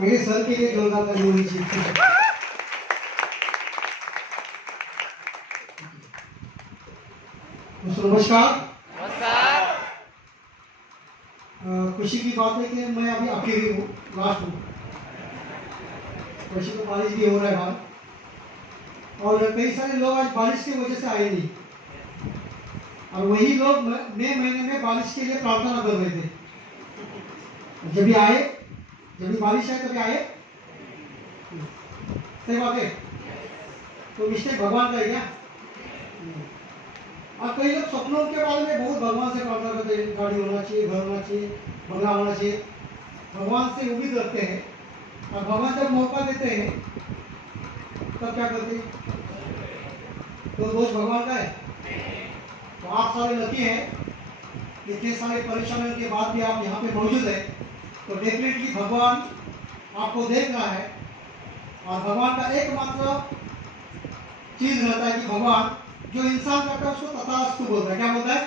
मेरे सर के लिए जोरदार ताली होनी चाहिए। नमस्कार। नमस्कार। खुशी की बात है कि मैं अभी अकेले हूँ, लास्ट हूँ। वैसे तो बारिश भी हो रहा है बाहर, और कई सारे लोग आज बारिश की वजह से आए नहीं, और वही लोग मई महीने में बारिश के लिए प्रार्थना कर रहे थे। जब भी आए, जब भी बारिश आए तभी आए। सही बात है। तो मिस्टेक भगवान का है क्या? और कई लोग सपनों के बारे में बहुत भगवान से प्रार्थना करते हैं, गाड़ी होना चाहिए, घर होना चाहिए, बंगला होना चाहिए, भगवान से उम्मीद रखते हैं। और भगवान जब मौका देते हैं तब क्या करते हैं? तो दोष भगवान का है। तो आप सारे लकी हैं, इतने सारे परेशानियों के बाद भी आप यहाँ पे मौजूद है, तो डेफिनेटली भगवान आपको देख रहा है। और भगवान का एकमात्र चीज रहता है कि भगवान जो इंसान करता है उसको तथास्तु बोलता है। क्या बोलता है?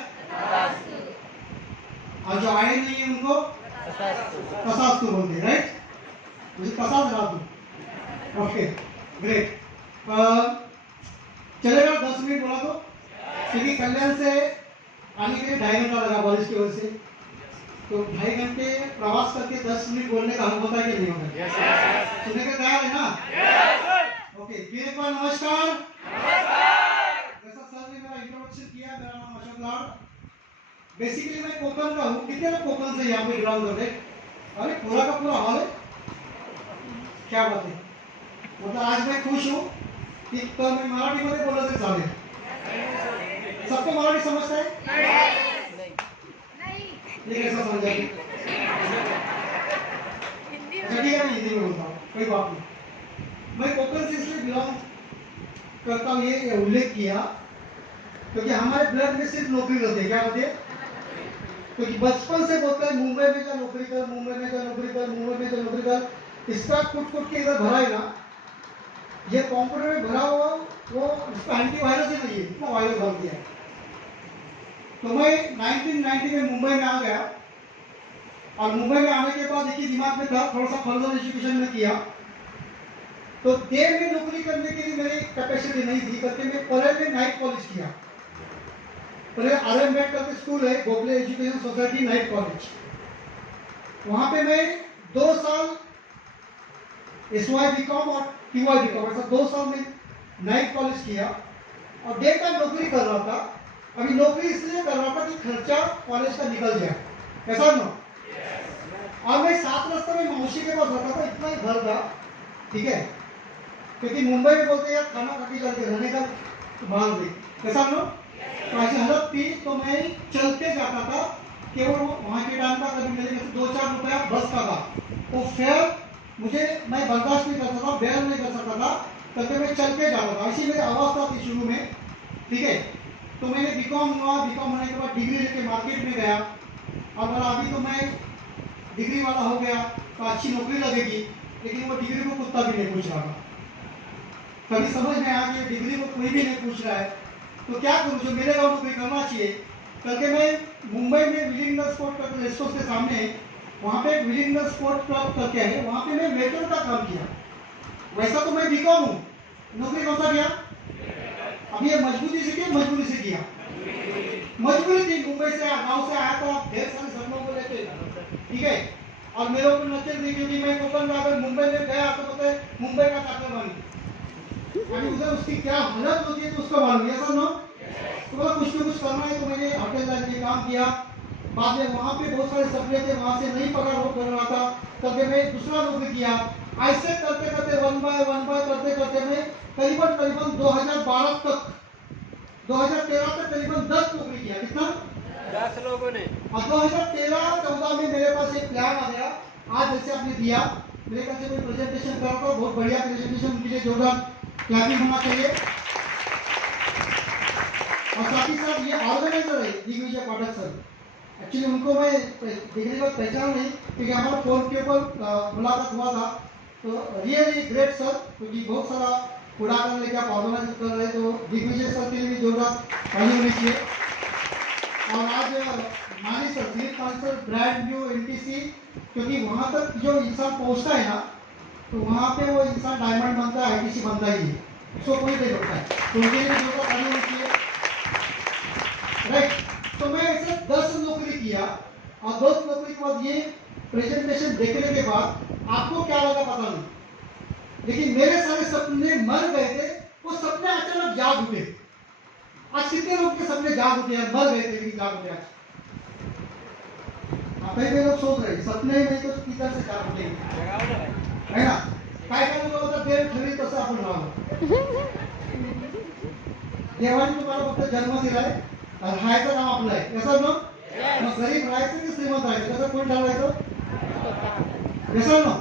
और जो आए नहीं है उनको तथास्तु बोलते हैं। राइट? मुझे तथास्तु करा दो। Okay, great. चलेगा 10 मिनट बोला तो, क्योंकि कल्याण से आने के लिए 2.5 घंटा लगा बारिश की वजह से। तो 2.5 घंटे प्रवास करके 10 मिनट बोलने का हक होता है कि नहीं होता? सुनने के तैयार है ना? ओके, फिर एक बार नमस्कार। जैसा सर ने मेरा इंट्रोडक्शन किया, मेरा नाम अशोक लाड। बेसिकली मैं कोकण का हूँ। कितने लोग कोकण से यहाँ पे बिलोंग करते? अरे पूरा का पूरा हॉल है। क्या बात है। मतलब आज मैं खुश हूँ कि तो मैं मराठी मध्ये बोलत आहे चालेल। सबको मराठी समझता है? नहीं। ये कैसा समझा? अच्छा ठीक है, मैं हिंदी में बोलता हूँ, कोई बात नहीं। मैं कोकण से इसलिए बिलोंग करता हूँ, ये उल्लेख किया क्योंकि हमारे ब्लड में सिर्फ नौकरी रहती है। क्या होती है? क्योंकि बचपन से बोलते हैं मुंबई में जा नौकरी कर, मुंबई में जा नौकरी कर, मुंबई में जा नौकरी कर। इसका कुट कुट के इधर भरा है ना, ये कंप्यूटर में भरा हुआ वो उसका एंटीवायरस ही नहीं है, इतना वायरस भर दिया है। तो मैं 1990 में मुंबई में आ गया, और मुंबई में आने के बाद एक ही दिमाग में था, थोड़ा सा फर्दर एजुकेशन में किया। तो डे में नौकरी करने के लिए मेरी कैपेसिटी नहीं थी करके मैं पहले में नाइट कॉलेज किया। पहले आर एम करके स्कूल है, Gokhale education society night college. वहां पे मैं 2 साल SY बीकॉम और TY बीकॉम, ऐसा 2 साल में नाइट कॉलेज किया, और डे टाइम नौकरी कर रहा था। अभी नौकरी इसलिए कर रहा था कि खर्चा कॉलेज का निकल जाए, ऐसा ना। और मैं 7 रास्ते में मौसी के पास रहता था, इतना ही घर था, ठीक है। क्योंकि मुंबई में बोलते हैं खाना खा के चलते रहने का मांग दे, ऐसा ना। तो ऐसी हालत थी, तो मैं चलते जाता था। केवल वहाँ के टाइम का कभी मेरे 2-4 रुपया बस का था, तो फेयर मुझे मैं बर्दाश्त नहीं कर सकता, बेयर नहीं कर सकता था, करके मैं चल के जाता था। ऐसी मेरी अवस्था थी शुरू में, ठीक है। तो मैंने बीकॉम हुआ, बीकॉम होने के बाद डिग्री लेके मार्केट में गया, और बोला अभी तो मैं डिग्री वाला हो गया तो अच्छी नौकरी लगेगी, लेकिन वो डिग्री को कुत्ता भी नहीं पूछ रहा था। कभी समझ में आ गया डिग्री को कोई भी नहीं पूछ रहा है, तो क्या करूँ, जो मेरे गाँव नौकरी करना चाहिए करके मैं मुंबई में विलिंगनेस स्पोर्ट करके रेस्टोरेंट के सामने वहाँ पे विलिंगनेस स्पोर्ट क्लब करके है, वहाँ पे मैं वेटर का काम किया। वैसा तो मैं बीकॉम हूँ, नौकरी कौन सा किया? अभी ये मजबूरी से किया, मजबूरी से किया। मजबूरी थी, मुंबई से गाँव से आया था, ढेर सारे सपनों को लेके, ठीक है। और मेरे ऊपर नजर थी क्योंकि मैं कोकण में अगर मुंबई में गया तो पता है मुंबई का चाकर बनी, यानी उधर उसकी क्या हालत होती है तो उसको मालूम, ऐसा ना। तो बोला कुछ ना कुछ करना है, तो मैंने होटल लाइन में काम किया। बाद में वहाँ पे बहुत सारे सपने थे, वहाँ से नहीं पकड़ हो कर रहा था, तब मैं दूसरा नौकरी किया। ऐसे करते करते 1 बाय 1 करते करते मैं करीबन 2012 तक, 2013 तक करीबन 10 नौकरी किया। कितना? 10 लोगों ने। और 2013-14 में मेरे पास एक प्लान आ गया, आज जैसे आपने दिया, मेरे ख्याल से कोई प्रेजेंटेशन कर रहा था, बहुत बढ़िया प्रेजेंटेशन, उनके लिए जोरदार क्लैपिंग होना चाहिए। और साथ ही साथ ये ऑर्गेनाइजर है दिग्विजय पाठक सर, एक्चुअली उनको मैं डिग्री पर पहचान नहीं, क्योंकि हमारा फोन के ऊपर मुलाकात हुआ था। तो रियली ग्रेट सर, क्योंकि बहुत सारा उड़ान लेके आप ऑर्गेनाइज कर रहे, तो दिग्विजय सर के लिए भी जोरदार ताली होनी चाहिए। और आज मानी sir, Dilip sir, brand new NTC, क्योंकि वहाँ तक जो इंसान पहुँचता है ना, तो वहाँ पे वो इंसान डायमंड बनता है, किसी बनता ही है, उसको कोई नहीं रोकता है, तो उनके लिए जो खाली होती है, राइट। तो मैं ऐसे 10 नौकरी किया और 10 नौकरी के बाद ये प्रेजेंटेशन देखने के बाद आपको क्या लगा पता नहीं, लेकिन मेरे सारे सपने मर गए थे, वो सपने अचानक जाग उठे। आज कितने लोग के सपने जाग उठे हैं, मर गए थे लेकिन जाग उठे आज। कई लोग सोच रहे सपने ही नहीं तो किधर से जाग उठेंगे, है ना। काय काय लोक होता देव ठेवी तसं आपण राहावं। देवाने तुम्हाला फक्त जन्म दिलाय, राहायचं नाव आपलं आहे, कसं ना। मग गरीब राहायचं की श्रीमंत राहायचं, कसं कोण ठरवायचं, कसं ना।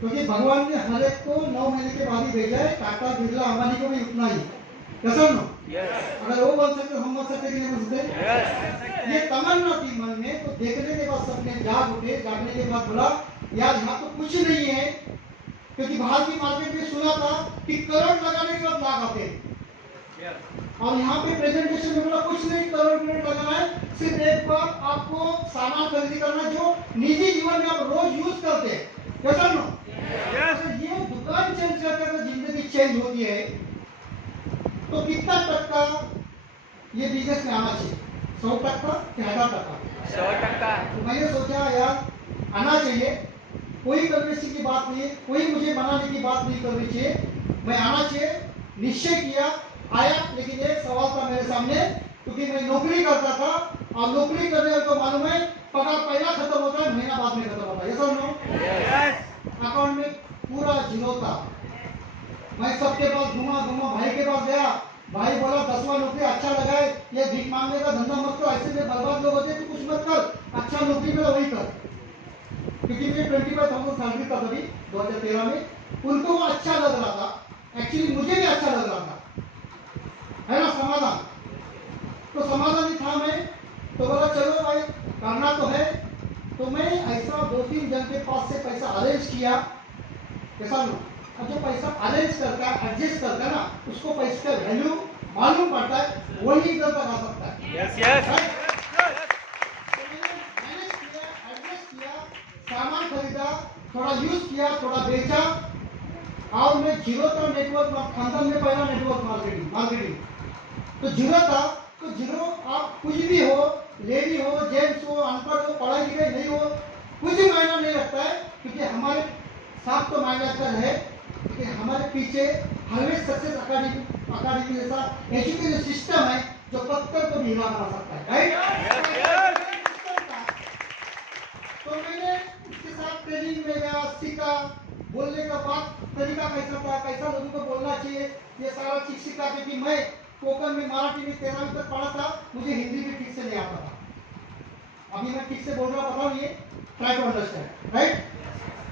क्योंकि भगवान ने हर एक को 9 महीने के बाद ही भेजा है, टाटा बिरला अंबानी को भी उतना ही, कैसा ना। अगर वो बन सकते हम बन सकते कि नहीं बन सकते। ये तमन्ना थी मन में, तो देखने के बाद सपने जाग उठे, जागने के बाद बोला यार यहाँ तो कुछ नहीं है, क्योंकि बाहर की मार्केट में सुना था कि करोड़ लगाने के बाद लाख आते हैं, और यहाँ पे प्रेजेंटेशन में बोला कुछ नहीं, करोड़ लगाना है, सिर्फ एक बार आपको सामान खरीदी करना है जो निजी जीवन में आप रोज यूज करते हैं, कैसा ना। ये दुकान चेंज करके अगर जिंदगी चेंज होती है तो कितना टक्का ये बिजनेस में आना चाहिए, 100% कि 1000%? 100%। तो मैंने सोचा यार आना चाहिए, कोई कन्विंसिंग की बात नहीं, कोई मुझे मनाने की बात नहीं करनी चाहिए, मैं आना चाहिए, निश्चय किया, आया। लेकिन एक सवाल था मेरे सामने, क्योंकि मैं नौकरी करता था और नौकरी करने वाले को मालूम है पगार पहला खत्म होता है, महीना बाद में खत्म होता है, ये सब नो। अकाउंट में पूरा जीरो था। मैं सबके पास घुमा, भाई के पास गया, भाई बोला 10वां नौकरी अच्छा लगा है, ये भीख मांगने का धंधा मत कर, ऐसे में बर्बाद लोग होते, तो कुछ मत कर, अच्छा नौकरी मिला वही कर। क्योंकि मुझे 25,000 सैलरी था तभी 2013 में, उनको वो अच्छा लग रहा था, एक्चुअली मुझे भी अच्छा लग रहा था, है ना, समाधान। तो समाधान ही था मैं, तो बोला चलो भाई करना तो है। तो मैं ऐसा 2-3 जन के पास से पैसा अरेंज किया, कैसा लो। अब जो पैसा अरेंज करता है, एडजस्ट करता है ना, उसको पैसे का वैल्यू मालूम पड़ता है, वही इधर तक आ सकता है। Yes yes. तो मैंने मैनेज किया, एडजस्ट किया, सामान खरीदा, थोड़ा यूज किया, थोड़ा बेचा, और मैं जीरो का नेटवर्क, खानदान में पहला नेटवर्क मार्केटिंग तो जीरो था। तो जीरो आप कुछ भी हो, लेडी हो, जेंट्स हो, अनपढ़ हो, पढ़ाई लिखाई नहीं हो, कुछ भी मायना नहीं रखता है, क्योंकि हमारे साथ तो मायना रखता है, क्योंकि हमारे पीछे हार्वेस्ट सक्सेस अकादमी जैसा एजुकेशन सिस्टम है जो पत्थर को भी हिला बना सकता है, राइट। तो मैंने उसके साथ ट्रेनिंग में गया, सीखा, बोलने का बात तरीका कैसा था, कैसा लोगों को बोलना चाहिए, ये सारा चीज सीखा। क्योंकि मैं कोकण में, मराठी में 13वीं तक पढ़ा था, मुझे हिंदी भी ठीक से नहीं आता था। अभी मैं ठीक से बोल रहा पता नहीं, ट्राई टू अंडरस्टैंड, राइट।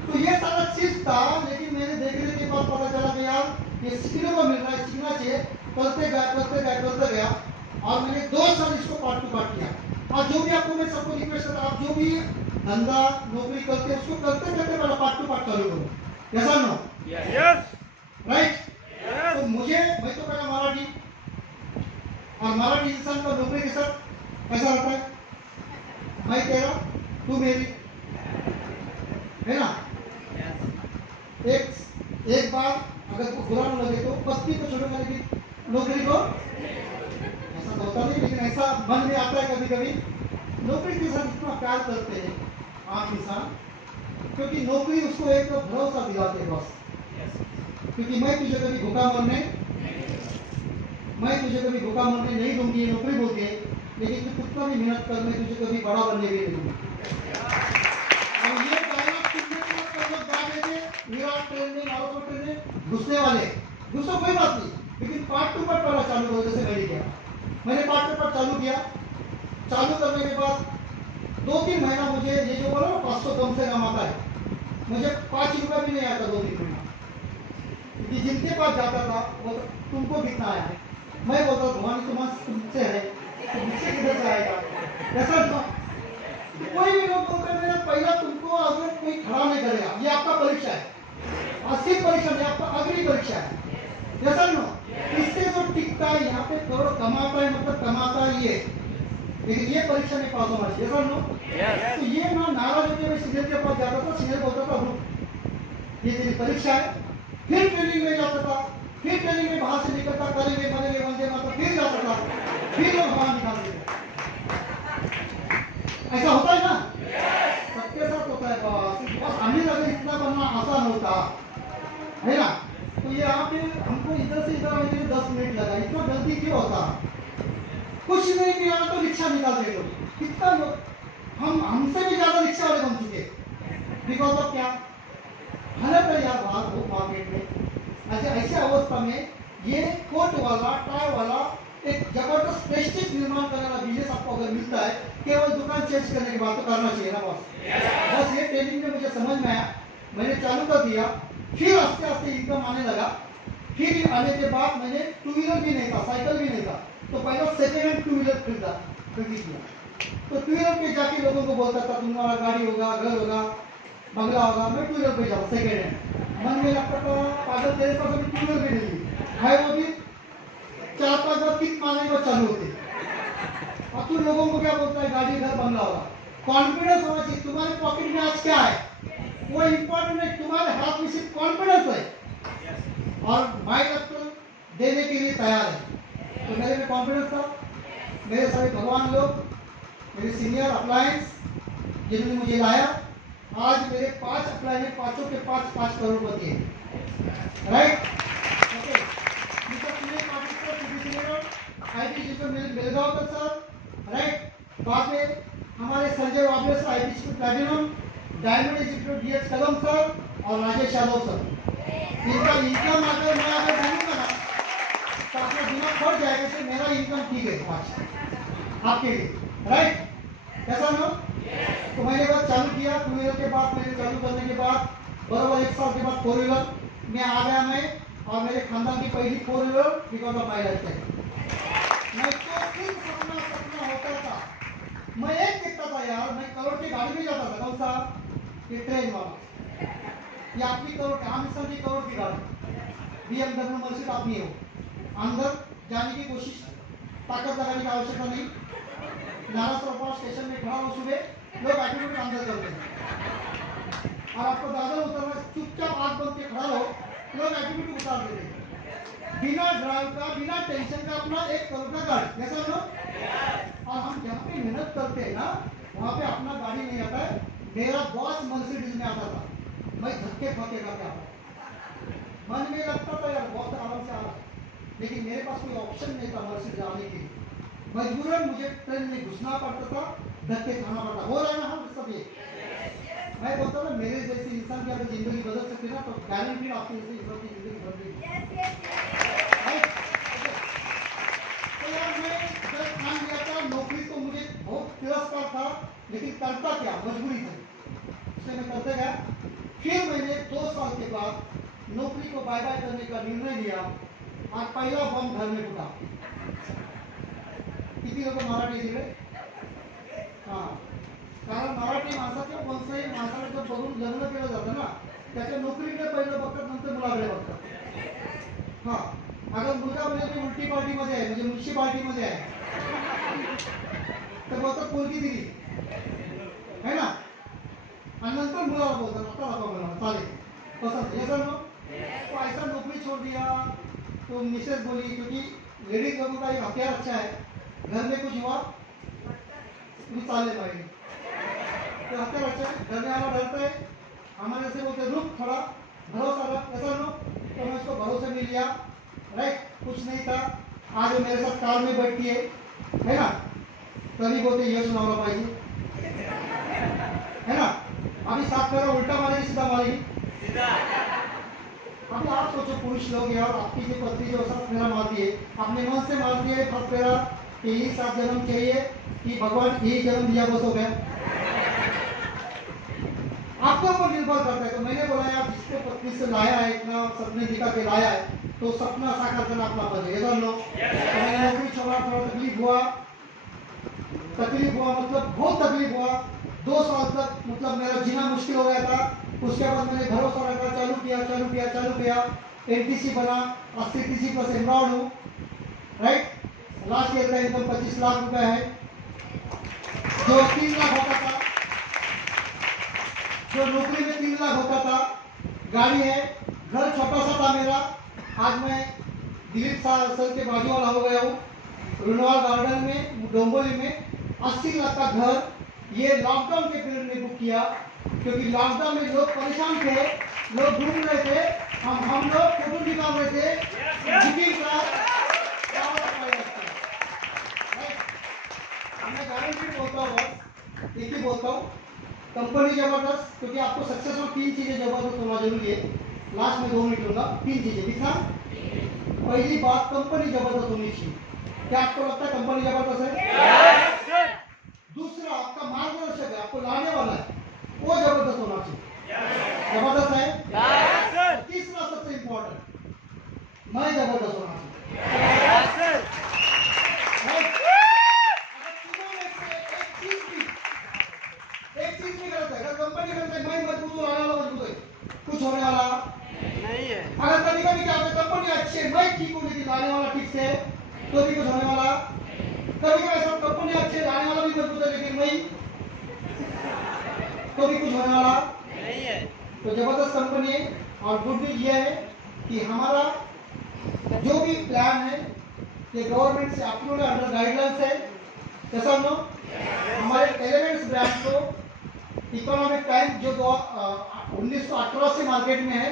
तो ये सारा चीज था, लेकिन मैंने देखने के बाद पता चला कि यार ये सीखने को मिल रहा है, सीखना चाहिए, करते गया, और मैंने 2 साल इसको पार्ट टू पार्ट किया। और जो भी आपको मैं सबको रिक्वेस्ट करता हूँ, आप जो भी धंधा नौकरी करते हैं उसको करते पहले पार्ट टू पार्ट चालू करो, ऐसा नो, राइट। तो मैं तो पहला मराठी, और मराठी इंसान का नौकरी के साथ ऐसा रहता है, मैं तेरा तू मेरी, है ना। एक बार अगर को बुरा न लगे तो पत्नी को छोड़कर लेकिन नौकरी को, ऐसा तो होता नहीं, लेकिन ऐसा मन में आता है कभी कभी, नौकरी के साथ इतना प्यार करते हैं आम इंसान, क्योंकि नौकरी उसको एक भरोसा दिलाते हैं बस, क्योंकि मैं तुझे कभी भूखा मरने नहीं दूंगी, ये नौकरी बोलती है, लेकिन तू कितना भी मेहनत कर, मैं तुझे कभी बड़ा बनने भी नहीं दूंगी। और ये डायलॉग सुनने के बाद सब लोग बात है विराट ट्रेन में, नारों ट्रेन में घुसने वाले, घुसो कोई बात नहीं, लेकिन पार्ट टू पार्ट पढ़ना चालू करो, जैसे मैंने किया। मैंने पार्ट टू पार्ट चालू किया, चालू करने के बाद 2-3 महीना मुझे ये जो बोला 500 कम से कम आता है, मुझे 5 रुपया भी नहीं आता 2-3 महीना, क्योंकि जिनके पास जाता था वो तुमको कितना आया है, मैं बोलता भगवान तुम्हारा तुमसे है, तो मुझसे किधर से आएगा, ऐसा तो कोई भी लोग बोलते हैं पहला तुमको अगर कोई खड़ा नहीं करेगा, ये आपका परीक्षा है, आर्थिक परीक्षा नहीं, आपका अगली परीक्षा है, जैसा नो। इससे जो टिकता है यहाँ पे करोड़ कमाता है, मतलब कमाता है ये, लेकिन ये परीक्षा में पास होना चाहिए, जैसा नो। तो ये ना नाराज होकर मैं सीनियर के पास जाता था, सीनियर बोलता था रुक, ये तेरी परीक्षा है। फिर ट्रेनिंग में जाता था, फिर ट्रेनिंग में बाहर से निकलता, करेंगे बनेंगे वंदे मातरम, फिर जाता था, फिर लोग हवा निकालते थे। ऐसा होता है ना, सबके साथ होता है बस हमें अगर इतना बनना आसान होता है ना, तो ये आप हमको इधर से इधर आने में 10 मिनट लगा, इतना जल्दी क्यों होता? कुछ नहीं किया तो रिक्शा निकालते लोग, कितना लोग हम हमसे भी ज्यादा रिक्शा वाले बन चुके, बिकॉज ऑफ क्या? हालत है यार बात हो मार्केट में। ऐसे ऐसे अवस्था में ये कोट वाला टाई वाला एक जबरदस्त प्रेस्टीज निर्माण करने वाला बिजनेस आपको अगर मिलता है, केवल दुकान चेंज करने के बाद तो करना चाहिए ना बॉस। बस ये ट्रेनिंग में मुझे समझ में आया, मैंने चालू कर दिया, फिर आस्ते आस्ते इनकम आने लगा। फिर आने के बाद मैंने टू व्हीलर भी नहीं था, साइकिल भी नहीं था, तो पहले सेकेंड हैंड टू व्हीलर खरीद किया। तो टू व्हीलर पे जाके लोगों को बोलता था तुम्हारा गाड़ी होगा, घर होगा, बंगला होगा, मैं टू व्हीलर पे जाऊँ सेकेंड हैंड। मन में लगता था पागल तेरे पास अभी टू व्हीलर भी नहीं है, वो भी 4-5 बार किक मारने को चालू होते। अब तू लोगों को क्या बोलता है गाड़ी घर बंगला होगा। कॉन्फिडेंस होना चाहिए तुम्हारे पॉकेट में आज क्या है वो इम्पोर्टेंट है, तुम्हारे हाथ में सिर्फ कॉन्फिडेंस है और माइंड तो देने के लिए तैयार है। तो मेरे में कॉन्फिडेंस था, मेरे सारे भगवान लोग, मेरे सीनियर अप्लायंस जिन्होंने मुझे लाया, आज मेरे 5 अप्लाई हैं, पांचों के 5 करोड़पति हैं, right? Okay, Milgaonkar sir, right? बाद में हमारे Sanjay Wable sir IPC platinum, diamond institute DH Kadam sir और राजेश यादव सर। इनका इनकम अगर मैं अगर जानूंगा ना तो अपना दिमाग बढ़ जाएगा कि मेरा इनकम ठीक है आज आपके लिए, राइट? कैसा ना? तो मैंने बस चालू किया टू व्हीलर के बाद, मैंने चालू करने के बाद बराबर 1 साल के बाद 4 व्हीलर में आ गया मैं, और मेरे खानदान की पहली 4 wheeler because of my life. मैं तो फिर सपना होता था, मैं एक देखता था यार, मैं करोड़ की गाड़ी में जाता था। कौन सा? ये ट्रेन वाला, ये आपकी करोड़ आमिर की करोड़ की गाड़ी, BMW मर्सिडीज आप नहीं हो। अंदर जाने की कोशिश, ताकत लगाने की आवश्यकता नहीं। नारा सरोवर स्टेशन में खड़ा हो, सुबह लोग एटीट्यूड अंदर करते हैं और आपको दादर उतरना, चुपचाप आग बंद के खड़ा हो, लोग एटीट्यूड उतार देते हैं बिना ड्राइव का, बिना टेंशन का, अपना 1 करोड़ का गाड़ी, जैसा लो। और हम जहाँ पे मेहनत करते हैं ना, वहाँ पे अपना गाड़ी नहीं आता है। मेरा बॉस मर्सिडीज में आता था, मैं धक्के फके करके आता। मन में लगता था यार बहुत आराम से आ रहा, लेकिन मेरे पास कोई ऑप्शन नहीं था मर्सिडीज आने के लिए, मजबूरन मुझे ट्रेन में घुसना पड़ता था, धक्के खाना पड़ता। हो रहा है ना हम सब ये? मैं बोलता था मेरे जैसे इंसान की अगर जिंदगी बदल सकती ना तो गारंटी आपकी जैसे इंसान की जिंदगी बदल गई। तो यार मैं जब काम किया था, नौकरी तो मुझे बहुत तिरस्कार था, लेकिन करता क्या, मजबूरी थी, इसलिए मैं करते गया। फिर मैंने 2 साल के बाद नौकरी को बाय बाय करने का निर्णय लिया और पहला बम घर में फूटा। किती लोक मराठी दिले? हां, कारण मराठी माणसाच्या कोणत्याही माणसाला जर बघून लग्न केलं जातं ना, त्याच्या नोकरीकडे पहिलं बघतात, नंतर मुलाकडे बघतात। हां, अगर मुलगा म्हणजे उलटी पार्टीमध्ये आहे, म्हणजे म्युनिसिपालिटीमध्ये आहे, तर बोलतात पोरगी दिली, है ना? आणि नंतर मुलाला बोलतात आता दाखवा मला, चालेल पसंत है सर। तो ऐसा नौकरी छोड़ दिया। तो मिसेस बोली, क्योंकि लेडीज लोगों का एक हथियार अच्छा है, घर में कुछ हुआ तुम्हें चाले पाएंगे, तो हथियार अच्छा है, घर में आना डरता है, हमारे से बोलते रुक थोड़ा भरोसा रख, ऐसा लो। तो मैं उसको भरोसे में लिया, राइट? कुछ नहीं था, आज वो मेरे साथ कार में बैठती है ना? तभी बोलते यश नवरा पाहिजे, है ना? अभी साफ करो, उल्टा मारेगी सीधा मारेगी। अभी आप सोचो पुरुष लोग यार, आपकी जो पत्नी जो सब फेरा मारती है, अपने मन से मारती है फर्स्ट फेरा कि यही 7 जन्म चाहिए कि भगवान यही जन्म दिया बस हो गया। आपके ऊपर निर्भर करता है। तो मैंने बोला यार जिसको पत्नी से लाया है, इतना सपने दिखा के लाया है, तो सपना साकार करना अपना फर्ज है, समझ लो। मैंने नौकरी छोड़ा, थोड़ा तकलीफ हुआ मतलब बहुत तकलीफ हुआ। 2 साल तक मतलब मेरा जीना मुश्किल हो गया था। उसके बाद मैंने भरोसा रखा, चालू किया, एनटीसी बना, अब सीटीसी प्लस एनरोल्ड हूँ, राइट? लास्ट ईयर का इनकम 25 लाख रुपए है, जो 3 लाख होता था, जो नौकरी में 3 लाख होता था, गाड़ी है, घर छोटा सा था मेरा, आज मैं दिलीप सर के बाजू वाला हो गया हूँ। रुनवाल गार्डन में डोंबोली में 80 लाख का घर ये लॉकडाउन के पीरियड में बुक किया, क्योंकि लॉकडाउन में लोग परेशान थे, लोग घूम रहे थे, हम लोग फोटो निकाल रहे थे, बुकिंग का मैं गारंटी बोलता हूँ, बस एक ही बोलता हूँ, कंपनी जबरदस्त, क्योंकि आपको सक्सेसफुल 3 चीजें जबरदस्त होना जरूरी है। लास्ट में 2 मिनट लूंगा। 3 चीजें दिखा। पहली बात, कंपनी जबरदस्त होनी चाहिए। क्या आपको लगता है कंपनी जबरदस्त है? दूसरा, आपका मार्गदर्शक है, आपको लाने वाला है, वो जबरदस्त होना चाहिए। जबरदस्त है। तीसरा सबसे इंपॉर्टेंट, मैं जबरदस्त होना चाहिए। एक चीज भी गलत है, अगर कंपनी गलत है, मैं मजबूत हूँ, लाने वाला मजबूत है, कुछ होने वाला नहीं है। अगर कभी कभी क्या होता है, कंपनी अच्छी है, मैं ठीक हूँ, लेकिन लाने वाला ठीक से, तो भी कुछ होने वाला। कभी कभी ऐसा कंपनी अच्छी है, लाने वाला भी मजबूत है, लेकिन मैं तो भी कुछ होने वाला नहीं है। तो जबरदस्त कंपनी है। और गुड न्यूज ये है कि हमारा जो भी प्लान है ये गवर्नमेंट से अप्रूव्ड अंडर गाइडलाइंस है। जैसा नो हमारे एलिमेंट्स ब्रांड को इकोनॉमिक टाइम जो 1918 से मार्केट में है,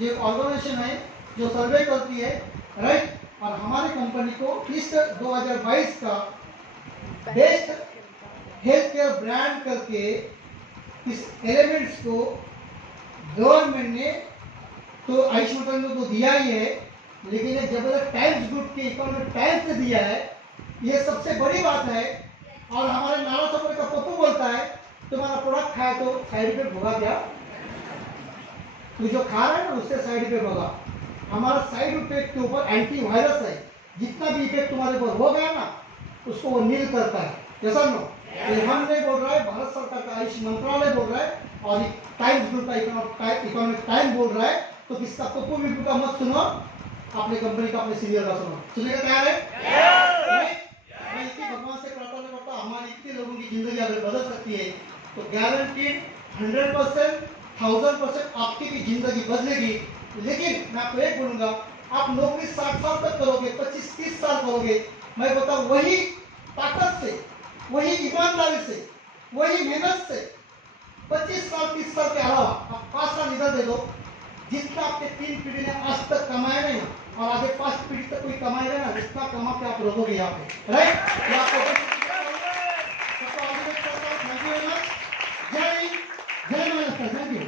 जो ऑर्गेनाइजेशन है जो सर्वे करती है, राइट, और हमारी कंपनी को इस 2022 का बेस्ट हेल्थ केयर ब्रांड करके इस एलिमेंट्स को गवर्नमेंट ने तो आयुष्मान को दिया ही है, लेकिन ये जबरदस्त टाइम्स ग्रुप के इकोनॉमिक टाइम्स से दिया है, ये सबसे बड़ी बात है। और हमारे नारा सफर का पप्पू बोलता है, तुम्हारा प्रोडक्ट खाया तो साइड इफेक्ट होगा क्या? तो जो खा रहा है ना उससे साइड इफेक्ट होगा। हमारा साइड इफेक्ट के ऊपर एंटीवायरस है, जितना भी इफेक्ट तुम्हारे ऊपर हो गया ना उसको वो नील करता है। जैसा नो ये हम नहीं बोल रहा है, भारत सरकार का आयुष मंत्रालय बोल रहा है, और टाइम्स ग्रुप का इकोनॉमिक टाइम बोल रहा है। तो किसका पप्पू बिप्पू का मत सुनो, अपने कंपनी का, अपने सीनियर का सुनो। सुनने का तैयार है? मैं इसी भगवान से प्रार्थना करता हूं, हमारी इतने लोगों की जिंदगी अगर बदल सकती है तो गारंटीड 100% 1000% आपकी भी जिंदगी बदलेगी। लेकिन मैं आपको एक बोलूंगा, आप नौकरी 60 साल तक करोगे, 25-30 साल करोगे, मैं बताऊं वही ताकत से, वही ईमानदारी से, वही मेहनत से 25 साल 30 साल के अलावा आप 5 साल इधर दे दो, जितना आपके 3 पीढ़ी ने आज तक कमाया नहीं ना, और आगे 5 पीढ़ी तक कोई कमाएगा ना, जितना कमा के आप रहोगे यहाँ पे, राइट? ये आपको थैंक यू वेरी मच। जय हिंद, जय महाराष्ट्र। Thank you.